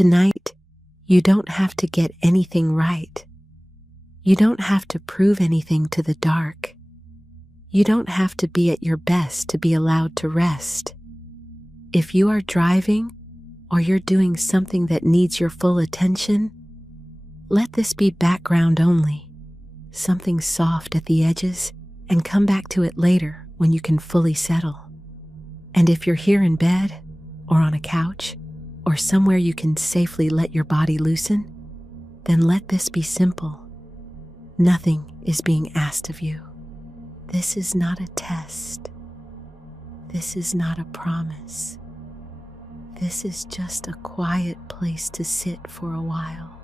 Tonight, you don't have to get anything right. You don't have to prove anything to the dark. You don't have to be at your best to be allowed to rest. If you are driving or you're doing something that needs your full attention, let this be background only, something soft at the edges, and come back to it later when you can fully settle. And if you're here in bed or on a couch or somewhere you can safely let your body loosen, then let this be simple. Nothing is being asked of you. This is not a test. This is not a promise. This is just a quiet place to sit for a while.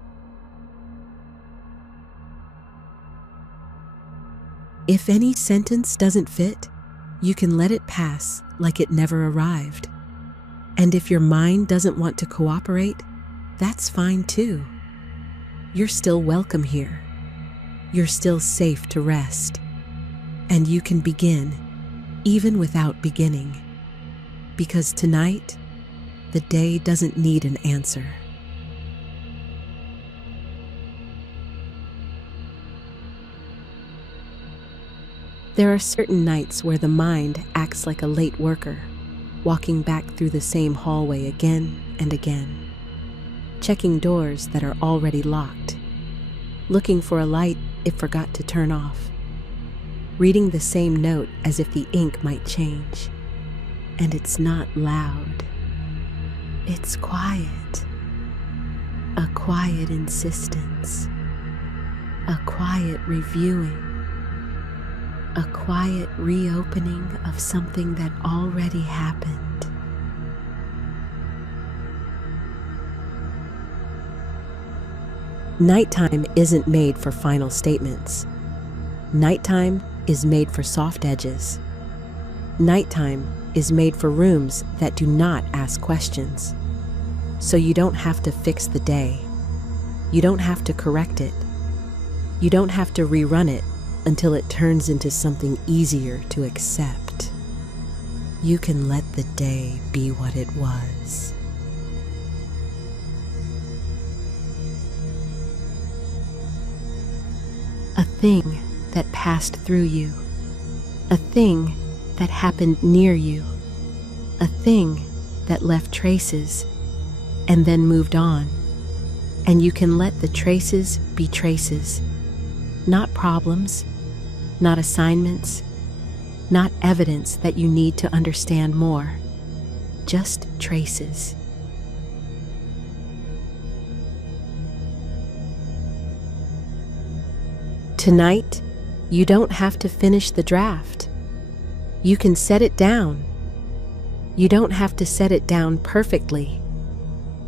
If any sentence doesn't fit, you can let it pass like it never arrived. And if your mind doesn't want to cooperate, that's fine too. You're still welcome here. You're still safe to rest. And you can begin, even without beginning. Because tonight, the day doesn't need an answer. There are certain nights where the mind acts like a late worker, walking back through the same hallway again and again, checking doors that are already locked, looking for a light it forgot to turn off, reading the same note as if the ink might change. And it's not loud. It's quiet. A quiet insistence. A quiet reviewing. A quiet reopening of something that already happened. Nighttime isn't made for final statements. Nighttime is made for soft edges. Nighttime is made for rooms that do not ask questions. So you don't have to fix the day. You don't have to correct it. You don't have to rerun it until it turns into something easier to accept. You can let the day be what it was. A thing that passed through you. A thing that happened near you. A thing that left traces and then moved on. And you can let the traces be traces, not problems, not assignments, not evidence that you need to understand more, just traces. Tonight, you don't have to finish the draft. You can set it down. You don't have to set it down perfectly.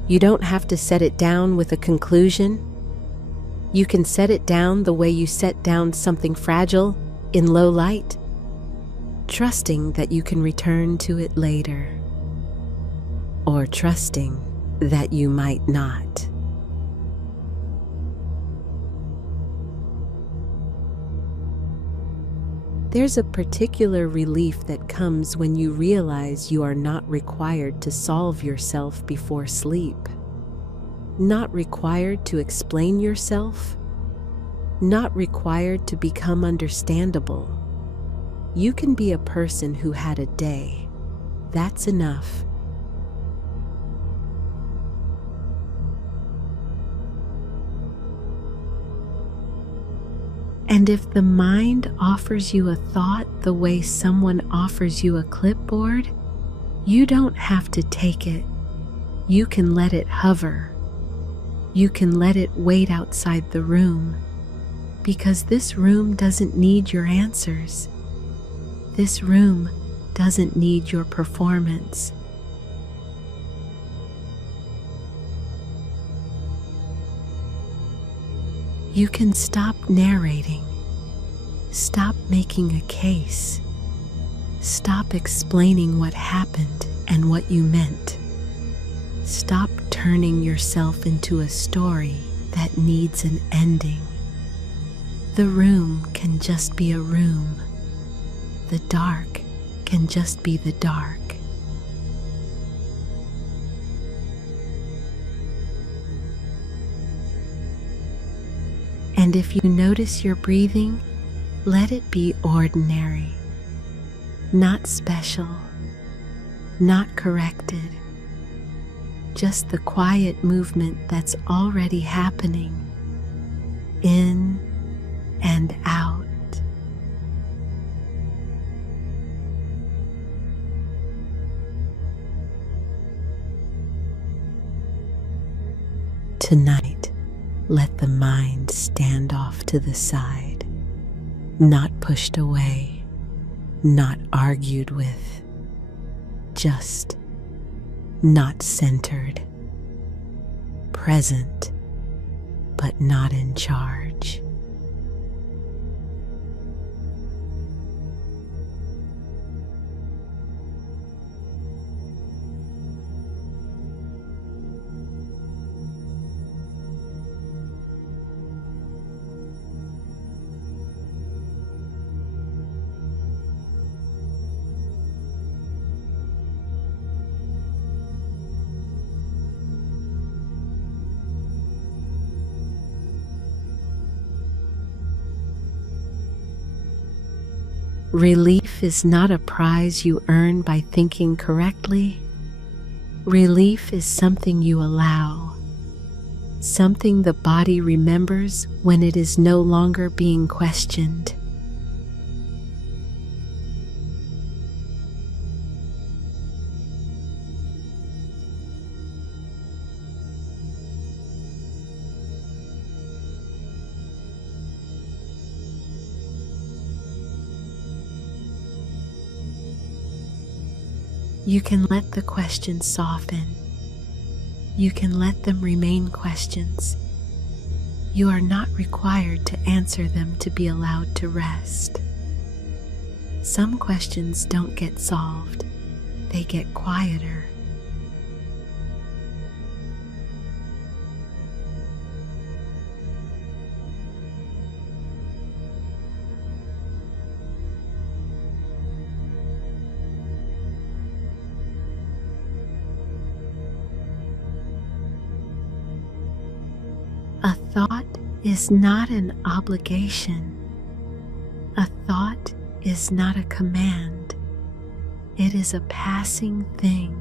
You don't have to set it down with a conclusion. You can set it down the way you set down something fragile in low light, trusting that you can return to it later, or trusting that you might not. There's a particular relief that comes when you realize you are not required to solve yourself before sleep. Not required to explain yourself. Not required to become understandable. You can be a person who had a day. That's enough. And if the mind offers you a thought the way someone offers you a clipboard, you don't have to take it. You can let it hover. You can let it wait outside the room, because this room doesn't need your answers. This room doesn't need your performance. You can stop narrating. Stop making a case. Stop explaining what happened and what you meant. Stop turning yourself into a story that needs an ending. The room can just be a room. The dark can just be the dark. And if you notice your breathing, let it be ordinary, not special, not corrected, just the quiet movement that's already happening in and out. Tonight, let the mind stand off to the side, not pushed away, not argued with, just not centered, present, but not in charge. Relief is not a prize you earn by thinking correctly. Relief is something you allow, something the body remembers when it is no longer being questioned. You can let the questions soften. You can let them remain questions. You are not required to answer them to be allowed to rest. Some questions don't get solved, they get quieter. A thought is not an obligation. A thought is not a command. It is a passing thing,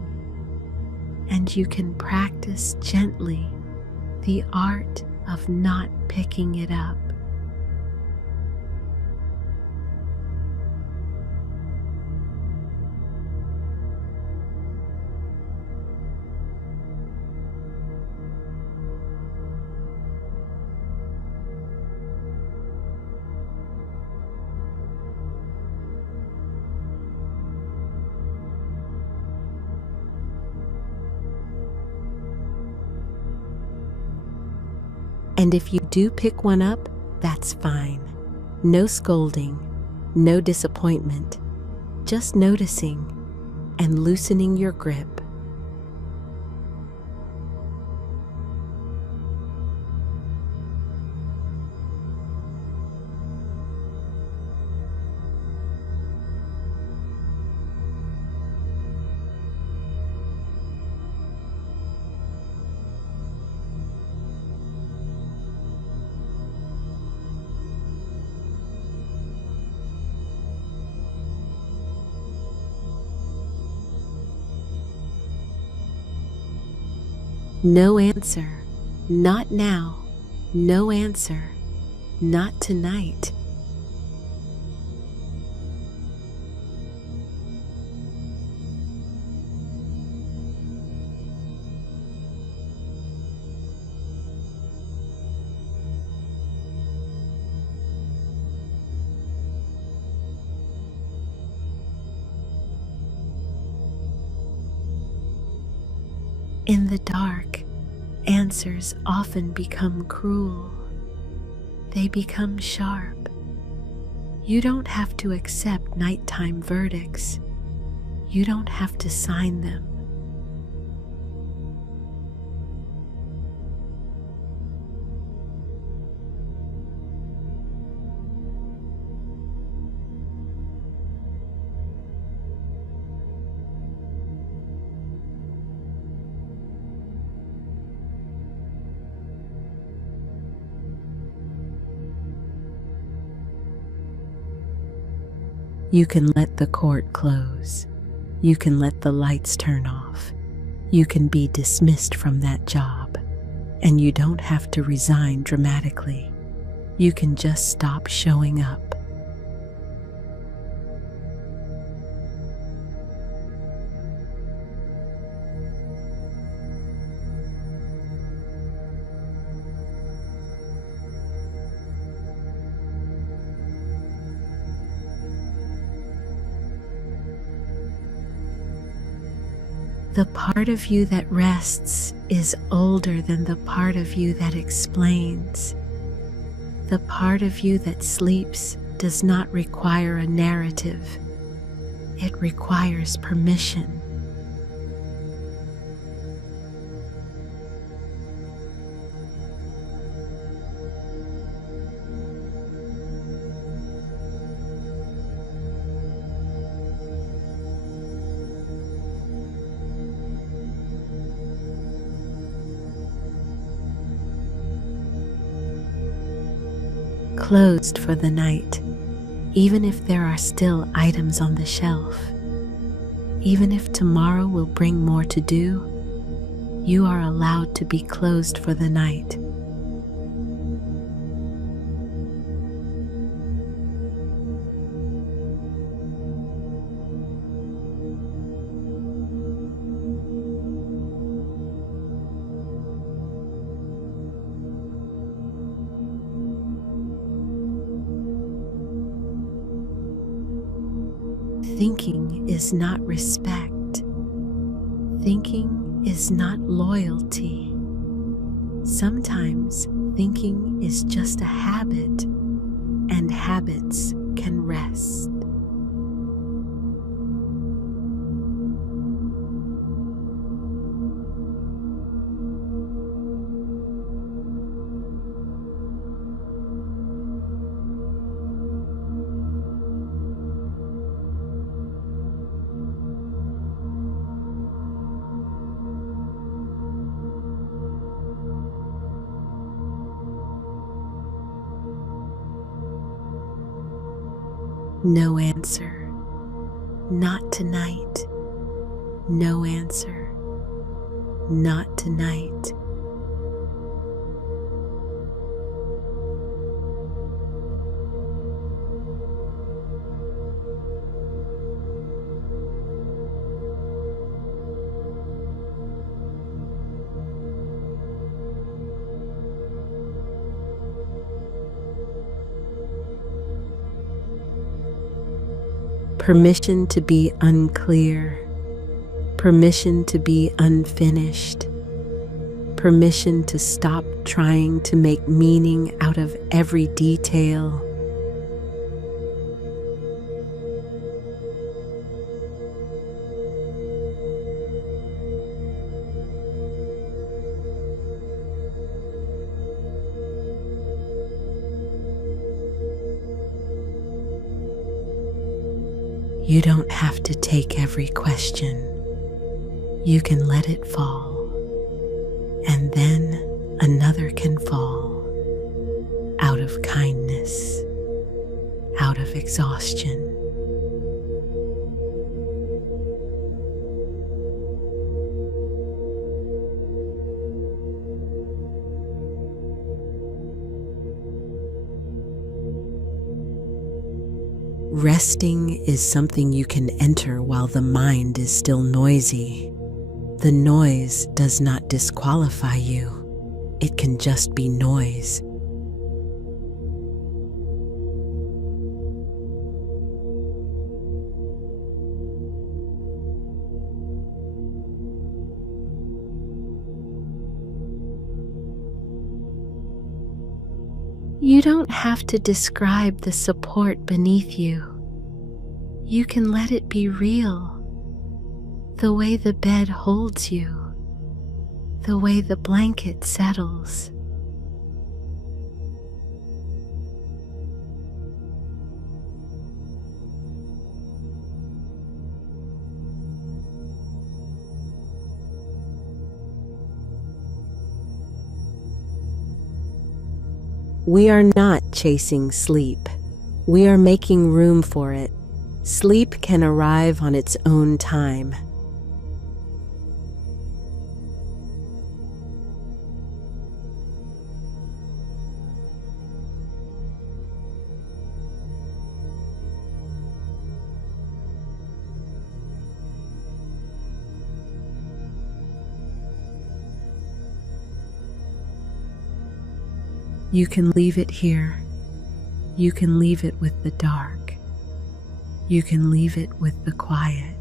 and you can practice gently the art of not picking it up. And if you do pick one up, that's fine. No scolding, no disappointment, just noticing and loosening your grip. No answer, not now. No answer, not tonight. In the dark, answers often become cruel. They become sharp. You don't have to accept nighttime verdicts. You don't have to sign them. You can let the court close. You can let the lights turn off. You can be dismissed from that job. And you don't have to resign dramatically. You can just stop showing up. The part of you that rests is older than the part of you that explains. The part of you that sleeps does not require a narrative. It requires permission. Closed for the night, even if there are still items on the shelf. Even if tomorrow will bring more to do, you are allowed to be closed for the night. Thinking is not respect. Thinking is not loyalty. Sometimes thinking is just a habit, and habits can rest. No answer. Not tonight. No answer. Not tonight. Permission to be unclear. Permission to be unfinished. Permission to stop trying to make meaning out of every detail. You don't have to take every question. You can let it fall, and then another can fall out of kindness, out of exhaustion. Resting is something you can enter while the mind is still noisy. The noise does not disqualify you. It can just be noise. You don't have to describe the support beneath you. You can let it be real. The way the bed holds you, the way the blanket settles. We are not chasing sleep. We are making room for it, Sleep can arrive on its own time. You can leave it here. You can leave it with the dark. You can leave it with the quiet.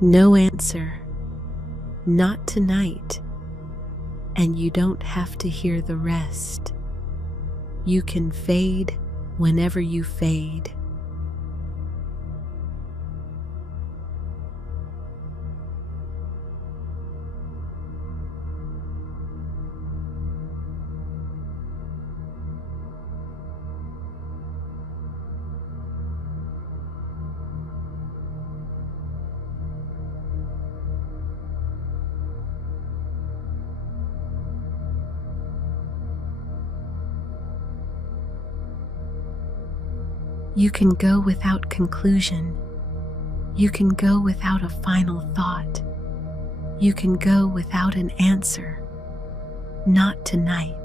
No answer, not tonight, and you don't have to hear the rest. You can fade whenever you fade. You can go without conclusion. You can go without a final thought. You can go without an answer. Not tonight.